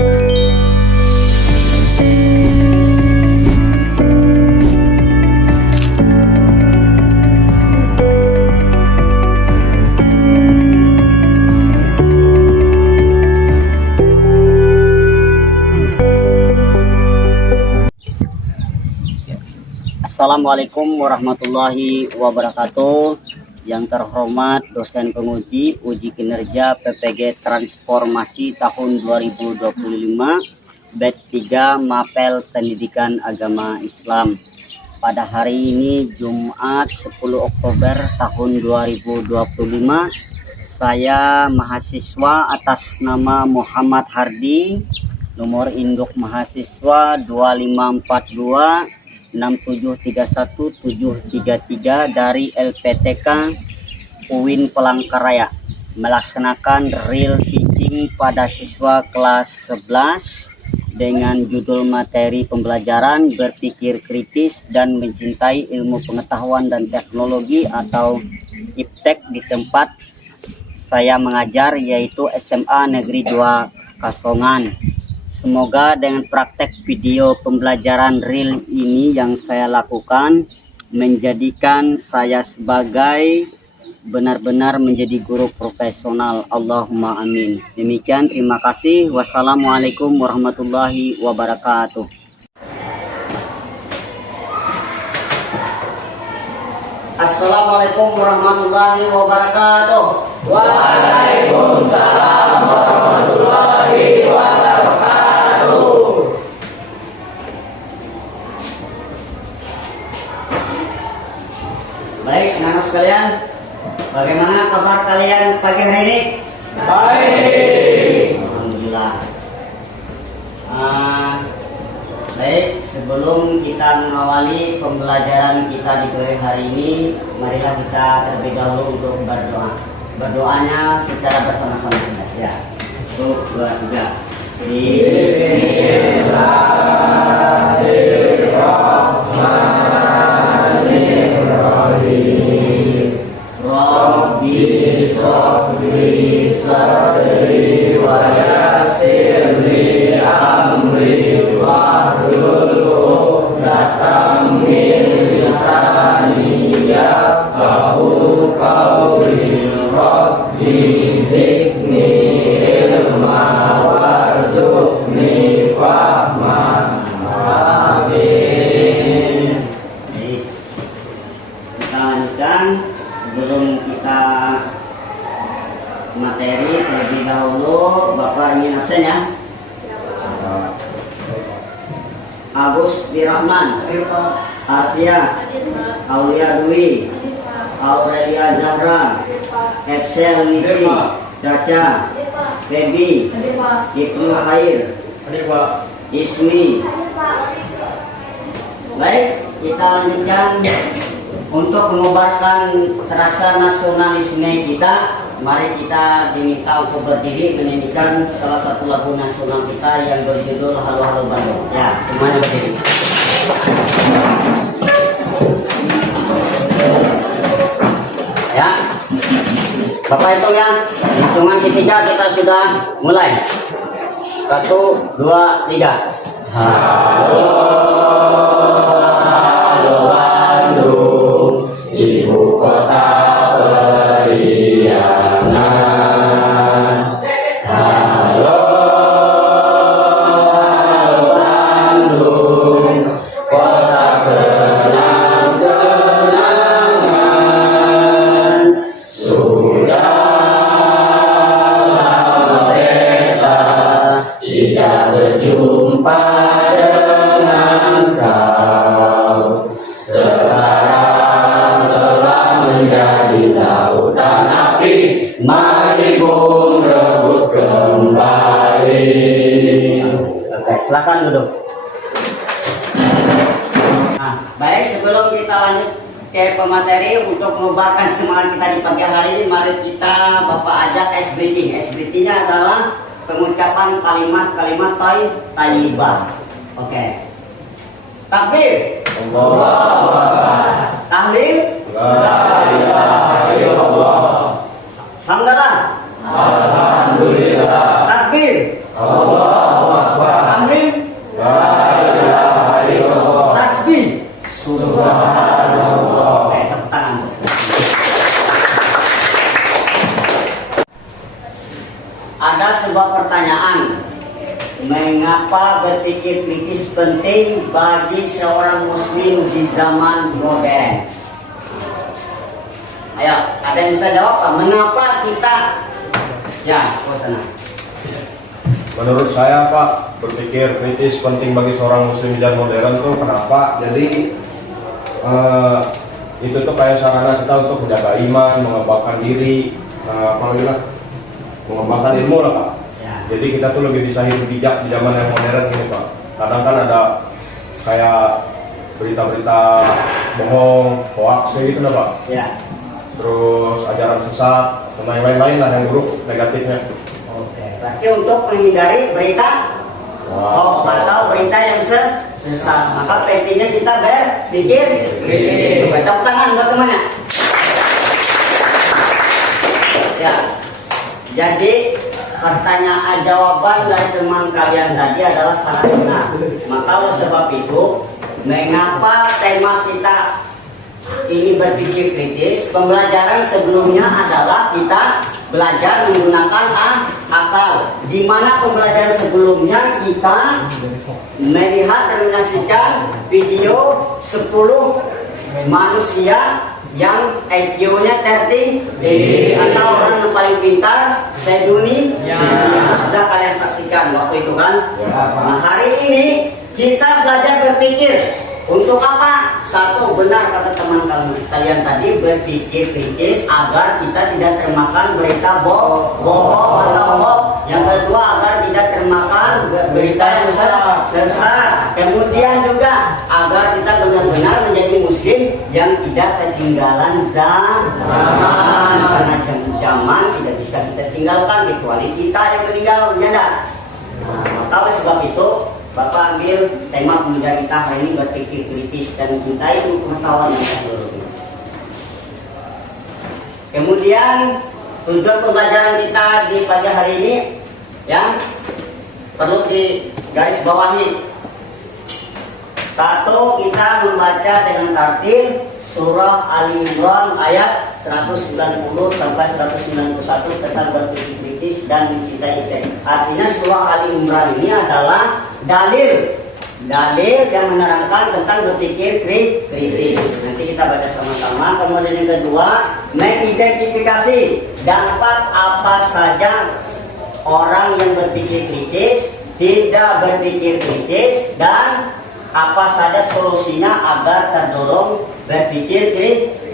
Assalamualaikum warahmatullahi wabarakatuh. Yang terhormat dosen penguji uji kinerja PPG Transformasi tahun 2025 batch 3 Mapel Pendidikan Agama Islam. Pada hari ini Jumat 10 Oktober tahun 2025, saya mahasiswa atas nama Muhammad Hardi, nomor induk mahasiswa 2542 6731733 dari LPTK UIN Palangkaraya, melaksanakan real teaching pada siswa kelas 11 dengan judul materi pembelajaran berpikir kritis dan mencintai ilmu pengetahuan dan teknologi atau IPTEK di tempat saya mengajar, yaitu SMA Negeri 2 Kasongan. Semoga dengan praktek video pembelajaran real ini yang saya lakukan menjadikan saya sebagai benar-benar menjadi guru profesional. Allahumma amin. Demikian, terima kasih. Wassalamualaikum warahmatullahi wabarakatuh. Assalamualaikum warahmatullahi wabarakatuh. Waalaikumsalam warahmatullahi wabarakatuh. Baik, anak-anak sekalian, bagaimana kabar kalian pagi hari ini? Baik. Alhamdulillah. Baik, sebelum kita mengawali pembelajaran kita di pagi hari ini, marilah kita terlebih dahulu untuk berdoa. Berdoanya secara bersama-sama ya. 1, 2, 3. Bismillahirrahmanirrahim. Rabbi shrahli sadri wa yassir li amri wahlul 'uqdatam min lisani yafqahu qawli. Rabbi zidni ilma warzuqni fahma. Amin. Kita lanjutkan. Sebelum kita materi, terlebih dahulu Bapak ingin absen ya. Agus Birahman, Arsia, Aulia Dwi, Aurelia Zahra, Excel Niti, Caca, Febi, Ibnu Khair, Ismi. Baik, kita lanjutkan. Untuk mengobarkan rasa nasionalisme kita, mari kita diminta untuk berdiri menyanyikan salah satu lagu nasional kita yang berjudul Halo Halo Bandung. Ya, semuanya berdiri. Ya, Bapak hitung ya. Hitungan ketiga kita sudah mulai. 1, 2, 3. Halo, halo Bandung, ibu kota periangan. Halo, halo Bandung, kota kenang-kenangan. Sudah lama beta tidak berjumpa dengan kau. Sekarang telah menjadi lautan api, mari bung rebut kembali. Oke, silakan duduk. Nah, baik, sebelum kita lanjut ke pemateri untuk mengobarkan semangat kita di pagi hari ini, mari kita Bapak ajak SBT. SBT-nya adalah pengucapan kalimat-kalimat thayyibah. Oke. Takbir. Allahu Akbar. Tahlil. La ilaha illallah. Hamdalah. Alhamdulillah. Takbir. Allahu ada sebuah pertanyaan. Mengapa berpikir kritis penting bagi seorang muslim di zaman modern? Ayo, ada yang bisa jawab Pak? Mengapa kita sana. Menurut saya Pak, berpikir kritis penting bagi seorang muslim di zaman modern tuh kenapa? Jadi itu tuh kayak sarana kita untuk menjaga iman, mengembangkan diri, apalagi lah mengembangkan ilmu lah Pak. Jadi kita tuh lebih bisa hidup bijak di zaman yang modern ini Pak. Kadang kan ada kayak berita-berita bohong, hoax gitu lah Pak. Ya. Terus ajaran sesat, dan lain-lain lah yang buruk negatifnya. Oke. Berarti untuk menghindari berita atau berita yang sesat, maka pentingnya kita berpikir kritis. Coba tepuk tangan buat kemana? Ya. Jadi pertanyaan jawaban dari teman kalian tadi adalah sangat benar. Maka oleh sebab itu, mengapa tema kita ini berpikir kritis? Pembelajaran sebelumnya adalah kita belajar menggunakan akal. Di mana pembelajaran sebelumnya kita melihat dan menyaksikan video 10 manusia yang IQ-nya tertinggi atau orang yang paling pintar sedunia. Sudah kalian saksikan waktu itu kan? Nah, hari ini kita belajar berpikir. Untuk apa? Satu, benar kata teman kalian tadi, berpikir kritis agar kita tidak termakan berita bohong atau hoax. Yang kedua, agar tidak termakan berita yang sesat. Kemudian juga agar kita benar-benar menjadi muslim yang tidak ketinggalan zaman. Karena zaman tidak bisa kita tinggalkan kecuali kita yang meninggal menyadar. Maka oleh sebab itu Bapak ambil tema pembelajaran kita hari ini berpikir kritis dan mencintai pengetahuan yang teknologi. Kemudian tujuan pembelajaran kita di pagi hari ini yang perlu digarisbawahi. Satu, kita membaca dengan tartil surah Ali Imran ayat 190 sampai 191 tentang berpikir kritis dan mencintai teks. Artinya surah Ali Imran ini adalah dalil yang menerangkan tentang berpikir kritis. Nanti kita baca sama-sama. Kemudian yang kedua, mengidentifikasi dampak apa saja orang yang berpikir kritis, tidak berpikir kritis, dan apa saja solusinya agar terdorong berpikir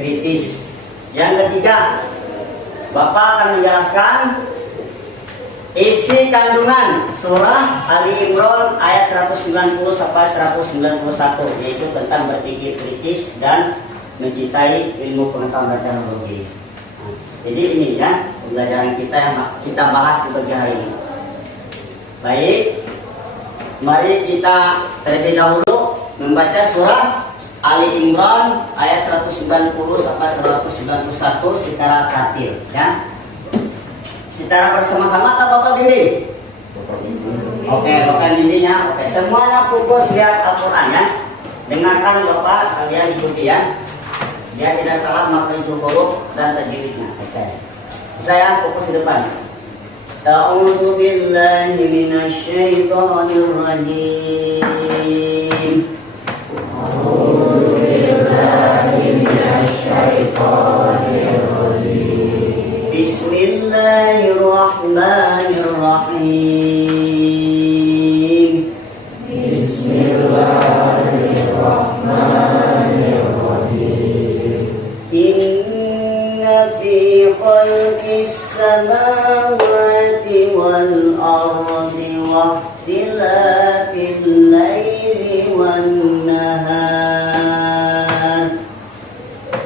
kritis. Yang ketiga, Bapak akan menjelaskan isi kandungan surah Ali Imran ayat 190 sampai 191, yaitu tentang berpikir kritis dan mencintai ilmu pengetahuan dan teknologi. Jadi ini ya pembelajaran kita yang kita bahas di pagi hari ini. Baik, mari kita terlebih dahulu membaca surah Ali Imran ayat 190 sampai 191 secara tartil ya. Secara bersama-sama atau Bapak bimbing? Oke, Bapak bimbingnya. Oke, semuanya fokus lihat Al-Quran ya. Dengarkan Bapak, kalian ikuti ya. Biar tidak salah makna huruf dan tajwidnya. Oke. Saya fokus di depan. A'udzu billahi minasyaitonir rajim. A'udzu billahi minasyaitonir rajim. Bismillahirrahmanirrahim. Bismillahirrahmanirrahim. Inna fi khalqis samawati wal ardi wa ikhtilafil laili wan nahar.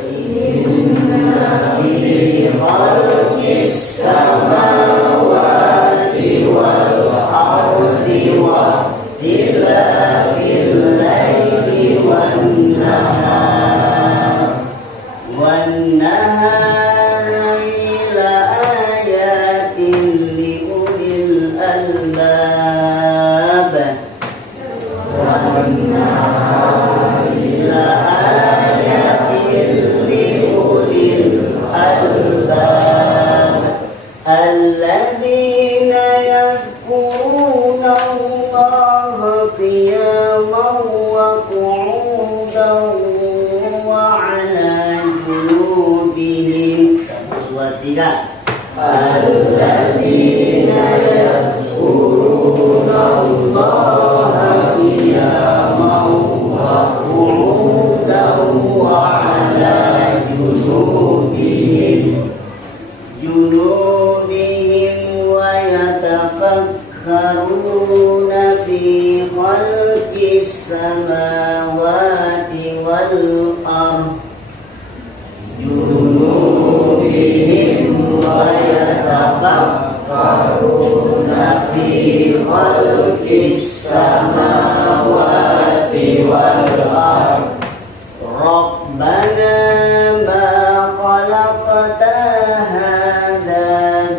Inna fi khalqis samawati wal ardi wa ikhtilafil laili wan nahar. Wan nahari la ayatin li ulil albab. Wan nahari 2, 3. الذين يذكرون الله قياما وقعودا وعلى جنوبهم ويتفكرون في خلق السماوات والأرض ويتفكرون في خلق السماوات والأرض ربنا ما خلقت هذا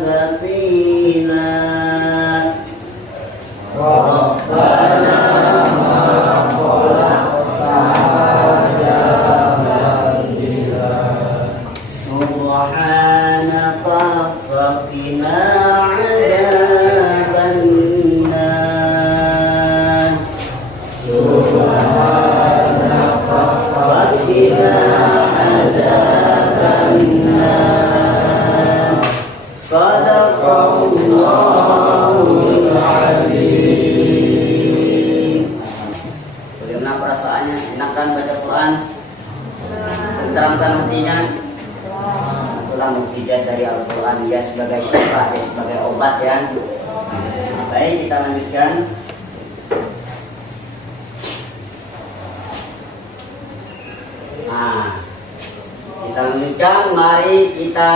باطلا ربنا ما خلقت هذا باطلا سبحانك فقنا عذاب النار سبحانك فقنا عذاب النار صدق الله العظيم. Bagaimana perasaannya? Enak kan baca Quran? Tenteramkan hatinya. Itulah mukjizat dari Al-Quran, dia sebagai syifa, dia sebagai obat ya. Baik, kita lanjutkan. Nah, kita lanjutkan. Mari kita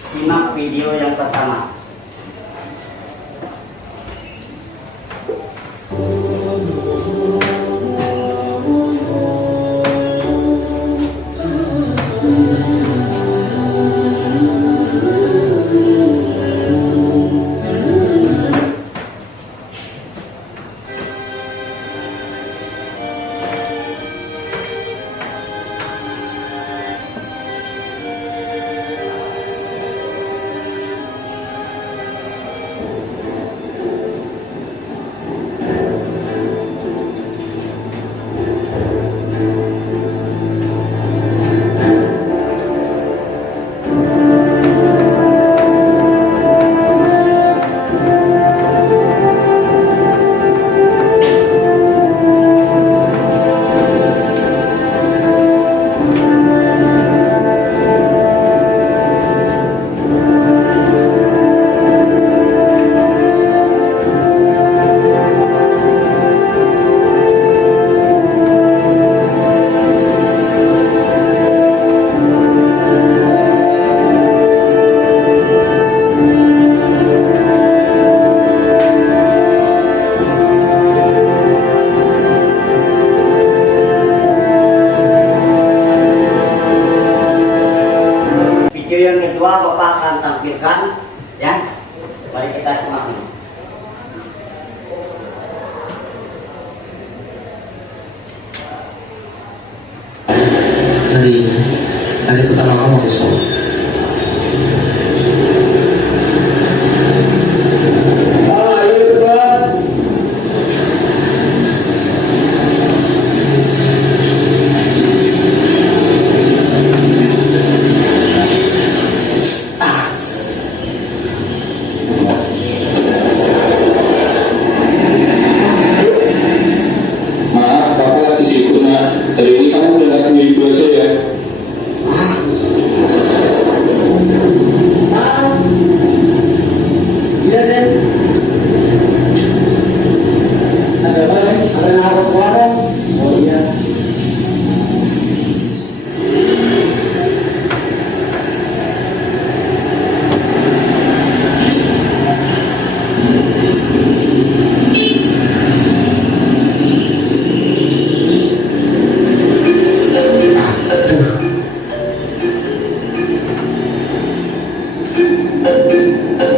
simak video yang pertama. Video yang kedua Bapak akan tampilkan ya. Mari kita simak. Hari pertama kamu siswa. Ayo cepat. Maaf, Bapak lagi sibuk. Nah, hari ini kamu udah datang di gua saya. Iya deh. Ada apa nih? Ada yang harus sekarang? Oh iya.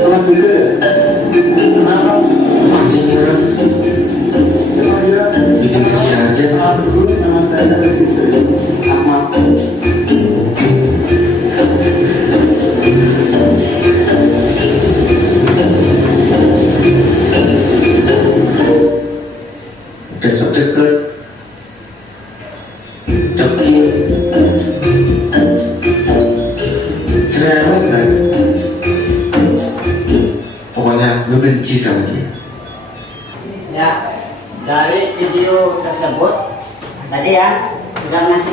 Selamat juga. Kenapa? Mancing ya, Emang ya? bikin kasihan aja. Aku nama saya Ahmad. Besok deket. Deket.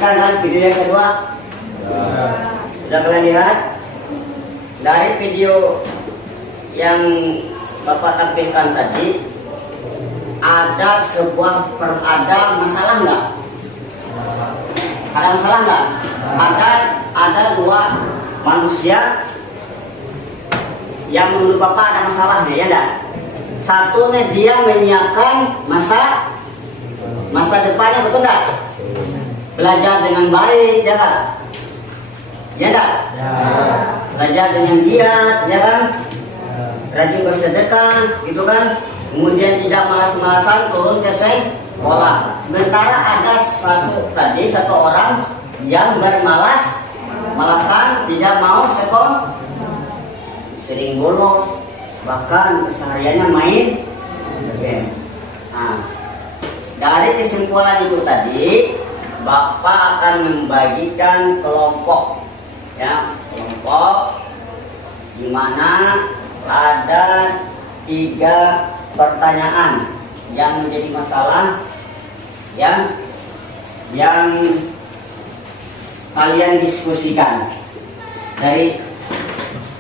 perhatikan kan video yang kedua? Sudah kalian lihat? Dari video yang Bapak tampilkan tadi, ada masalah nggak? Ada masalah nggak? Ada dua manusia yang menurut Bapak ada masalah, ya enggak? Satu nih, dia menyiapkan masa depannya, betul nggak? Belajar dengan baik, ya kan? Ya enggak? Belajar dengan giat, ya kan? Rajin bersedekah, gitu kan? Kemudian tidak malas-malasan turun ke sekolah. Sementara ada satu orang yang bermalas-malasan, tidak mau sekolah, sering bolos, bahkan kesehariannya main game. Nah, dari kesimpulan itu tadi, Bapak akan membagikan kelompok, ya, kelompok di mana ada 3 pertanyaan yang menjadi masalah, yang kalian diskusikan dari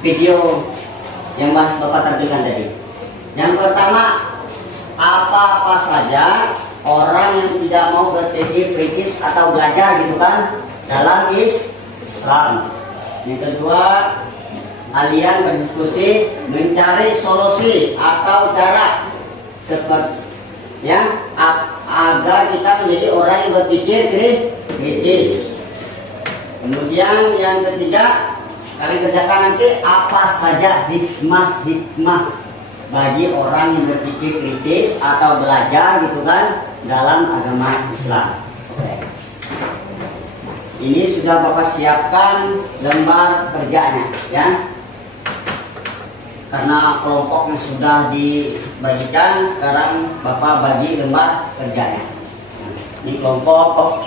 video yang Bapak tampilkan tadi. Yang pertama, apa saja orang yang tidak mau berpikir kritis atau belajar, gitu kan, dalam Islam. Yang kedua, kalian berdiskusi mencari solusi atau cara seperti, ya, agar kita menjadi orang yang berpikir kritis. Kemudian yang ketiga, kalian kerjakan nanti apa saja hikmah bagi orang yang berpikir kritis atau belajar, gitu kan, dalam agama Islam. Oke. Ini sudah Bapak siapkan lembar kerjanya, ya. Karena kelompoknya sudah dibagikan, sekarang Bapak bagi lembar kerjanya. Ini kelompok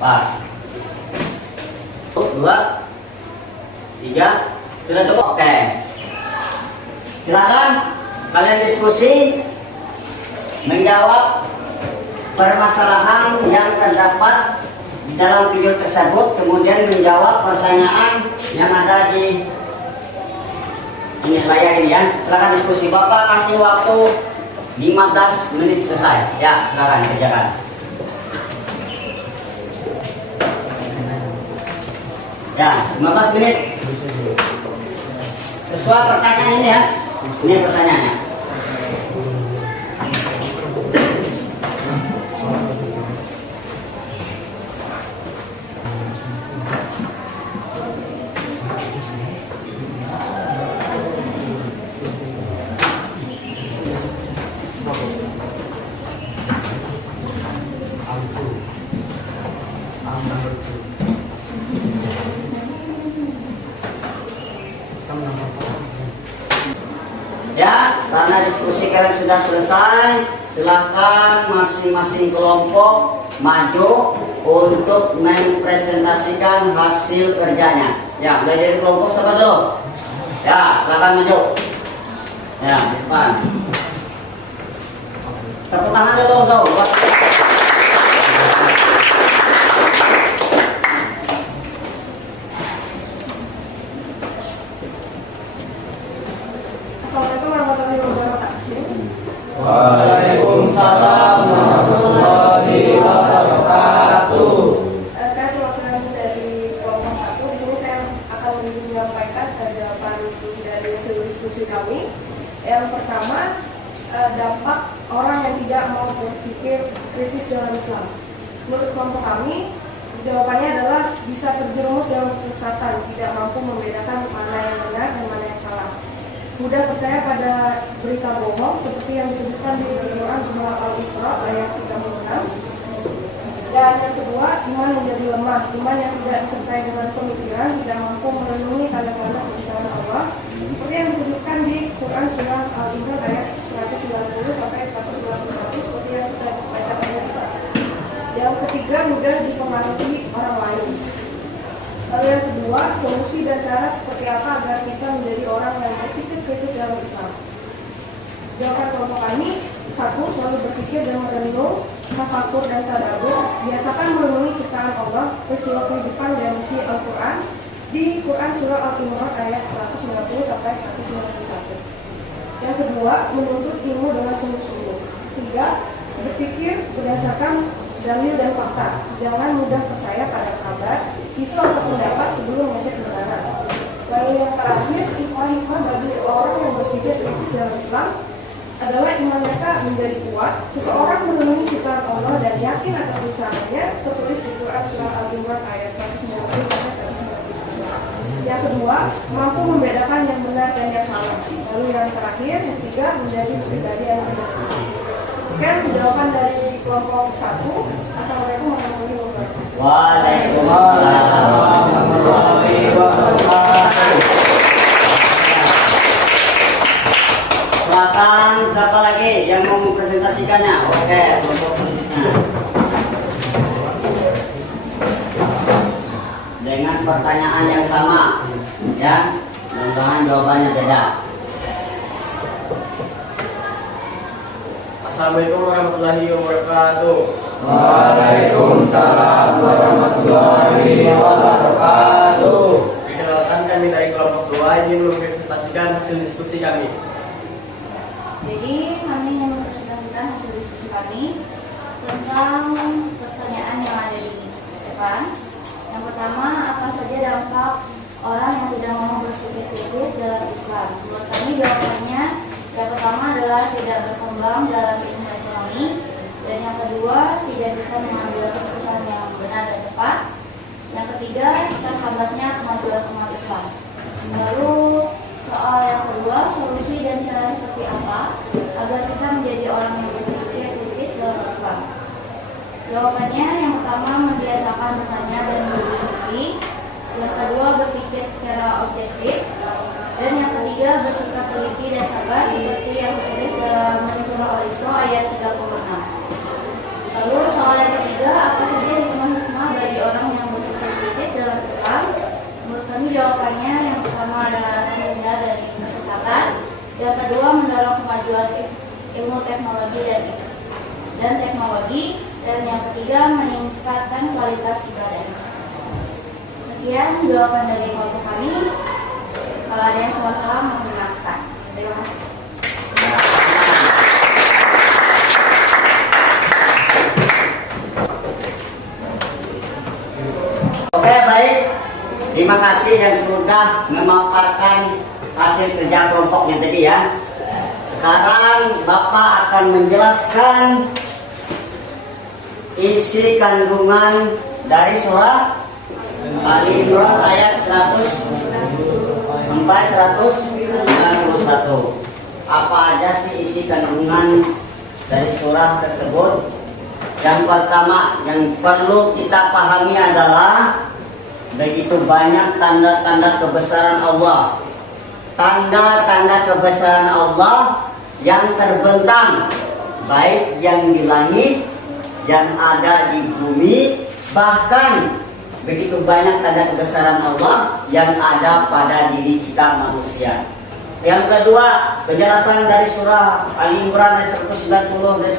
4, 2, 3, sudah cukup? Oke. Silakan kalian diskusi menjawab permasalahan yang terdapat di dalam video tersebut, kemudian menjawab pertanyaan yang ada di ini layar ini, ya. Silakan diskusi. Bapak kasih waktu 15 menit selesai. Ya, silakan kerjakan. Ya, 15 menit. Sesuai pertanyaan ini, ya. Ini pertanyaannya. Ya, karena diskusi kalian sudah selesai, silahkan masing-masing kelompok maju untuk mempresentasikan hasil kerjanya. Ya, mulai dari kelompok siapa dulu? Ya, silahkan maju. Ya, di depan. Tepuk tangan dulu untuk Assalamualaikum warahmatullahi wabarakatuh. Waalaikumsalam warahmatullahi wabarakatuh. Saya perwakilan dari kelompok 1. Di sini saya akan menyampaikan jawaban dari hasil diskusi kami. Yang pertama, dampak orang yang tidak mau berpikir kritis dalam Islam. Menurut kelompok kami, jawabannya adalah bisa terjerumus dalam kesesatan, tidak mampu membedakan mana yang benar dan mana yang salah. Mudah percaya pada berita bohong seperti yang disebutkan di Quran surah Al-Isra ayat 36. Dan yang kedua, iman menjadi lemah. Iman yang tidak disertai dengan pemikiran, tidak mampu merenungi tanda-tanda kebesaran Allah, seperti yang disebutkan di Quran surah Al-Imran ayat 190 sampai 191, seperti yang kita baca tadi. Yang ketiga, mudah dipengaruhi orang lain. Lalu yang kedua, solusi dan cara seperti apa agar kita menjadi orang yang berpikir kritis dalam Islam. Jawaban kelompok kami, 1. Selalu berpikir dan merenung tafakur dan tadabbur, biasakan merenungi ciptaan Allah, peristiwa kehidupan dan isi Al-Quran di Quran Surah Al-Imran ayat 190 sampai 191. Yang kedua, menuntut ilmu dengan sungguh-sungguh. 3. Berpikir berdasarkan dalil dan fakta. Jangan mudah percaya pada kabar, isu atau pendapat sebelum mengecek kebenaran. Lalu yang terakhir, hikmah bagi orang yang berpikir kritis dalam Islam adalah iman mereka menjadi kuat. Seseorang memenuhi ciptaan Allah dan yakin atas usahanya, tertulis di Quran Surah Al-Imran ayat 190 sampai 191. Yang kedua, mampu membedakan yang benar dan yang salah. Lalu yang terakhir, yang ketiga, menjadi pribadi yang bersih. Sekian jawaban dari kelompok 1. Assalamualaikum warahmatullahi wabarakatuh. Waalaikumsalam warahmatullahi wabarakatuh. Silakan, siapa lagi yang mau mempresentasikannya? Oke, kelompok selanjutnya. Dengan pertanyaan yang sama, ya, mudah-mudahan jawabannya beda. Assalamualaikum warahmatullahi wabarakatuh. Waalaikumsalam warahmatullahi wabarakatuh. Perkenalkan, kami dari kelompok 2 ingin mempresentasikan hasil diskusi kami. Jadi kami ingin mempresentasikan hasil diskusi kami tentang pertanyaan yang ada di depan. Yang pertama, apa saja dampak orang yang tidak mau berpikir kritis dalam Islam? Menurut kami jawabannya yang pertama adalah tidak berkembang dalam ilmu ekonomi, dan yang kedua tidak bisa mengambil keputusan yang benar dan tepat. Yang ketiga, terhambatnya kemajuan umat Islam. Lalu soal yang kedua, solusi dan cara seperti apa agar kita menjadi orang yang berpikir kritis dalam Islam? Jawabannya yang pertama, membiasakan bertanya dan berdiskusi. Yang kedua, berpikir secara objektif. Dan yang ketiga, bersikap teliti dan sabar seperti yang tertulis dalam Surah Al-Isra ayat 36. Lalu soal yang ketiga, apa saja hikmah bagi orang yang berpikir kritis dalam Islam? Menurut kami jawabannya yang pertama adalah terhindar dari kesesatan. Yang kedua, mendorong kemajuan ilmu teknologi dan teknologi. Dan yang ketiga, meningkatkan kualitas ibadah. Sekian jawaban dari kelompok kami. Kalau ada yang salah-salah, mohon dimaafkan. Terima kasih. Oke, baik. Terima kasih yang sudah memaparkan hasil kerja kelompoknya tadi ya. Sekarang Bapak akan menjelaskan isi kandungan dari surah Al-Imran ayat 100 sampai 191. Apa aja sih isi kandungan dari surah tersebut? Yang pertama yang perlu kita pahami adalah begitu banyak tanda-tanda kebesaran Allah. Tanda-tanda kebesaran Allah yang terbentang, baik yang di langit, yang ada di bumi, bahkan begitu banyak tanda kebesaran Allah yang ada pada diri kita manusia. Yang kedua, penjelasan dari surah Al-Imran ayat 190 dan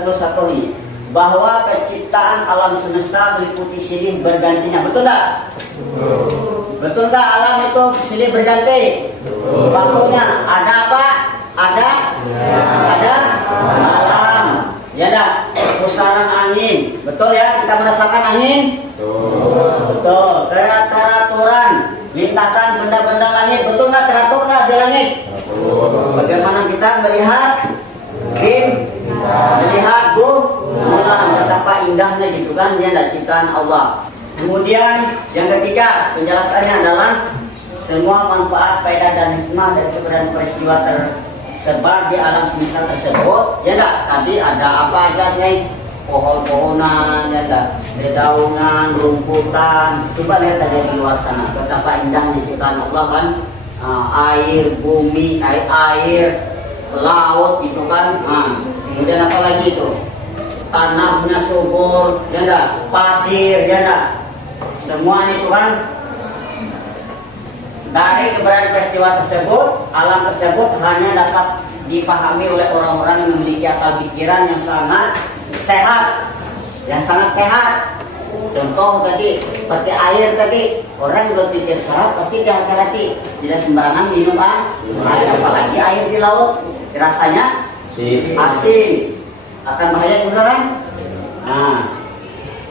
91 ini, bahwa penciptaan alam semesta meliputi silih bergantinya. Betul tak? Betul tak alam itu silih berganti? Waktunya ada apa? Ada alam. Ya dah, pusaran angin. Betul ya, kita merasakan angin? Betul. Teraturan lintasan benda-benda langit. Betul nggak, teratur nggak di langit? Bagaimana kita melihat bulan, betapa indahnya gitu kan, dia adalah ciptaan Allah. Kemudian yang ketiga, penjelasannya adalah semua manfaat, faedah dan hikmah dari keberadaan peristiwa tersebar di alam semesta tersebut. Ya enggak, tadi ada apa aja sih? Pohon-pohonan, ya enggak, dedaunan, rumputan. Coba lihat saja di luar sana, betapa indahnya ciptaan Allah kan. Air, bumi, air, laut itu kan. Kemudian apa lagi itu? Tanahnya subur, ya enggak, pasir, ya enggak. Semua itu kan dari keberadaan peristiwa tersebut, alam tersebut hanya dapat dipahami oleh orang-orang yang memiliki akal pikiran yang sangat sehat, yang sangat sehat. Contoh tadi, seperti air tadi, orang berpikir sehat pasti dia hati-hati, tidak sembarangan minum air, apalagi air di laut, rasanya asin, akan bahaya juga kan? Nah,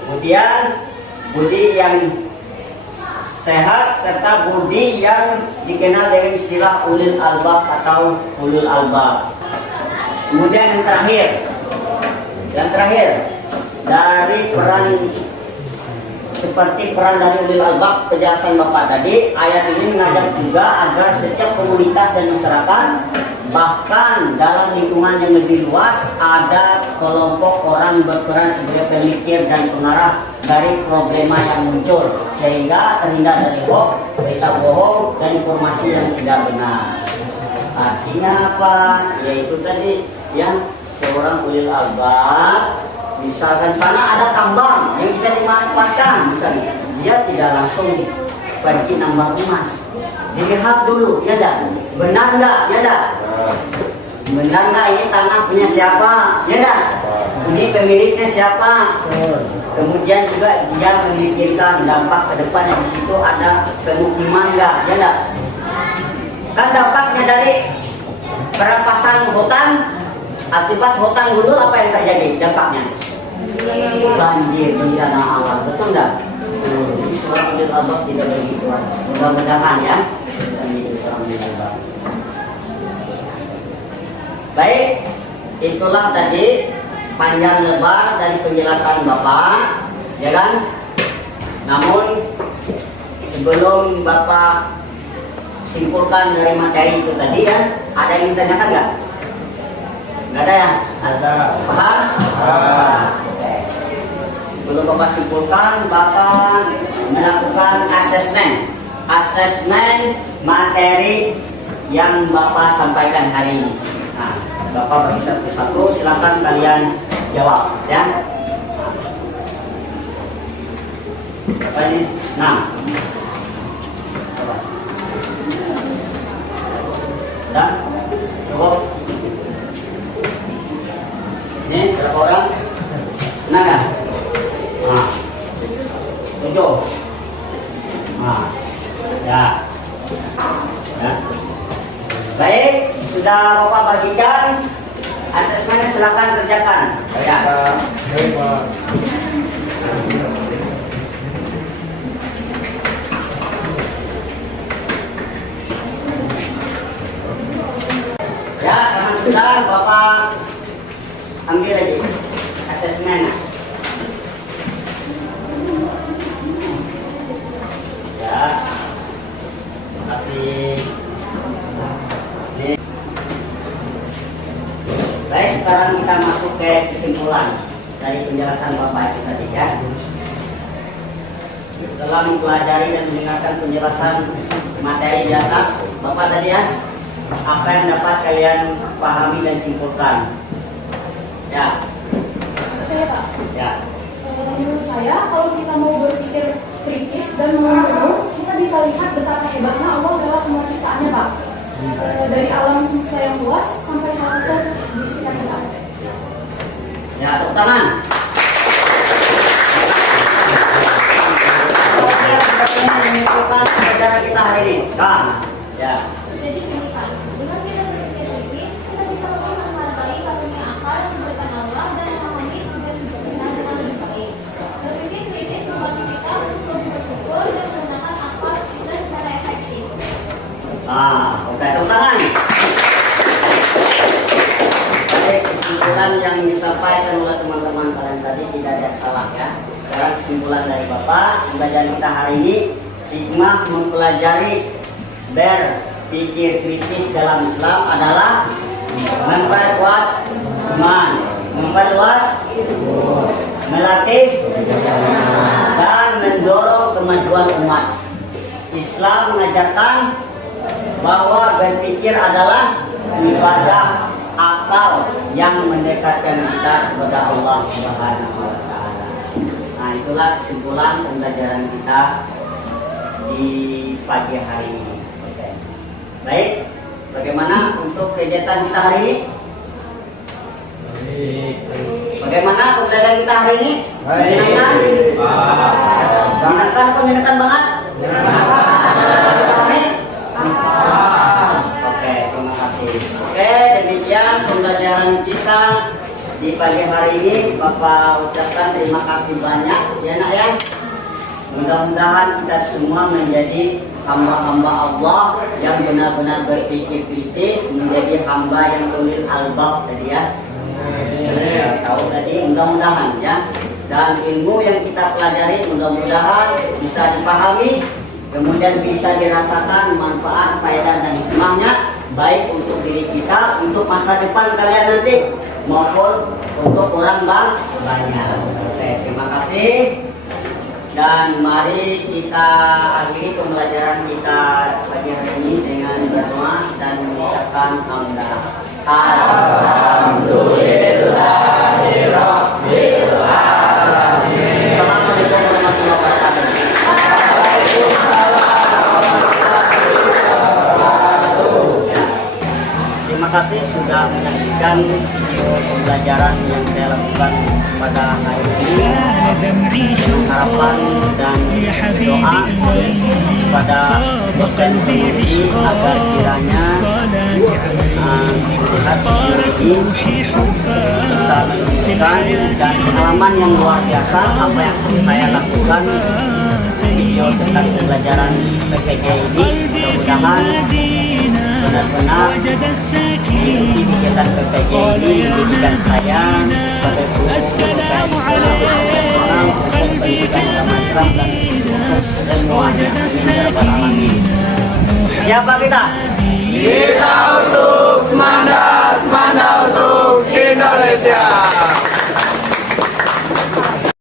kemudian budi yang sehat serta budi yang dikenal dengan istilah ulil albab atau ulul albab. Kemudian yang terakhir dari peran seperti peran dari ulil albab penjelasan Bapak tadi, ayat ini mengajak juga agar setiap komunitas dan masyarakat, bahkan dalam lingkungan yang lebih luas, ada kelompok orang berperan sebagai pemikir dan pengarah dari problema yang muncul, sehingga terhindar dari hoax, berita bohong, dan informasi yang tidak benar. Artinya apa? Yaitu tadi yang seorang ulil albab, misalkan sana ada tambang yang bisa dimanfaatkan, misalnya dia tidak langsung pergi nambang emas, dilihat dulu, ya dah, benar nggak, ya dah, benar nggak ini tanah punya siapa, ya dah, ini pemiliknya siapa. Kemudian juga dia memikirkan dampak ke depan yang di situ ada pemukiman nggak, ya dah. Kan dampaknya dari perampasan hutan, akibat hutan dulu apa yang terjadi dampaknya? Banjir, bencana alam, betul nggak? Jadi seorang ulil albab tidak begitu. Mudah-mudahan ya, menjadi seorang ulil albab. Baik, itulah tadi panjang lebar dari penjelasan Bapak, ya kan? Namun sebelum Bapak simpulkan dari materi itu tadi ya, ada yang ditanyakan nggak? Nggak ada ya? Ada. Paham? Oke. Sebelum Bapak simpulkan, Bapak melakukan asesmen materi yang Bapak sampaikan hari ini. Nah, Bapak bagi satu-satu, silakan kalian jawab ya. Apa ini? Nah, dan cukup. Ini berapa orang? Nah, kan? Nah, 7. Nah, ya. Ya. Baik, sudah Bapak bagikan asesmennya, silakan kerjakan. Ya. Baik, Pak. Ya, karena sudah Bapak ambil lagi asesmennya. Ya, terima kasih. Baik, sekarang kita masuk ke kesimpulan dari penjelasan Bapak itu tadi ya. Setelah mempelajari dan mendengarkan penjelasan materi di atas, Bapak tadi ya, apa yang dapat kalian pahami dan simpulkan? Ya. Saya Pak. Ya. Menurut saya, kalau kita mau berpikir kritis dan menurut, kita bisa lihat betapa hebatnya Allah dalam semua ciptaannya Pak. Dari alam semesta yang luas sampai hal kecil di sekitar kita. Ya, tepuk tangan. Oke, sepertinya menyimpulkan pelajaran kita hari ini. Kan? Ya. Jadi gini Pak, dengan kita berpikir kritis, kita bisa lebih menghargai karunia akal yang diberikan Allah dan memahami tujuan hidup kita dengan lebih baik. Berpikir kritis membuat kita untuk lebih bersyukur dan menggunakan akal kita secara efektif. Oke, tepuk tangan. Baik, kesimpulan yang disampaikan oleh teman-teman kalian tadi tidak ada yang salah ya. Sekarang kesimpulan dari Bapak, pelajaran kita hari ini, hikmah mempelajari berpikir kritis dalam Islam adalah memperkuat iman, memperluas, melatih, dan mendorong kemajuan umat. Islam mengajarkan bahwa berpikir adalah ibadah akal yang mendekatkan kita kepada Allah Subhanahu wa Ta'ala. Nah, itulah kesimpulan pembelajaran kita di pagi hari ini. Oke. Baik, bagaimana untuk kegiatan kita hari ini? Baik. Bagaimana pembelajaran kita hari ini? Menyenangkan? Menyenangkan atau menyenangkan banget? Kami? Oke, terima kasih. Oke, demikian pembelajaran kita di pagi hari ini. Bapak ucapkan terima kasih banyak ya nak ya. Mudah-mudahan kita semua menjadi hamba-hamba Allah yang benar-benar berpikir kritis, menjadi hamba yang ulil albab tadi ya. Tahu tadi, mudah-mudahan ya. Dan ilmu yang kita pelajari mudah-mudahan bisa dipahami, kemudian bisa dirasakan manfaat, faedah dan hikmahnya, baik untuk diri kita, untuk masa depan kalian nanti, maupun untuk orang banyak. Oke, terima kasih. Dan mari kita akhiri pembelajaran kita pagi hari ini dengan berdoa dan mengucapkan hamdalah. Alhamdulillahirabbil alamin. Assalamualaikum warahmatullahi wabarakatuh. Terima kasih sudah menyaksikan video pembelajaran yang saya lakukan pada hari ini. Harapan dan doa kepada dosen ini agar kiranya melihat video ini bisa menunjukkan dan pengalaman yang luar biasa apa yang saya lakukan video tentang pembelajaran PPG ini. Mudah-mudahan benar-benar mengikuti kegiatan PPG ini menjadikan saya sebagai guru profesional untuk pendidikan Islam dan untuk semuanya. Siapa kita? Kita untuk Semanda.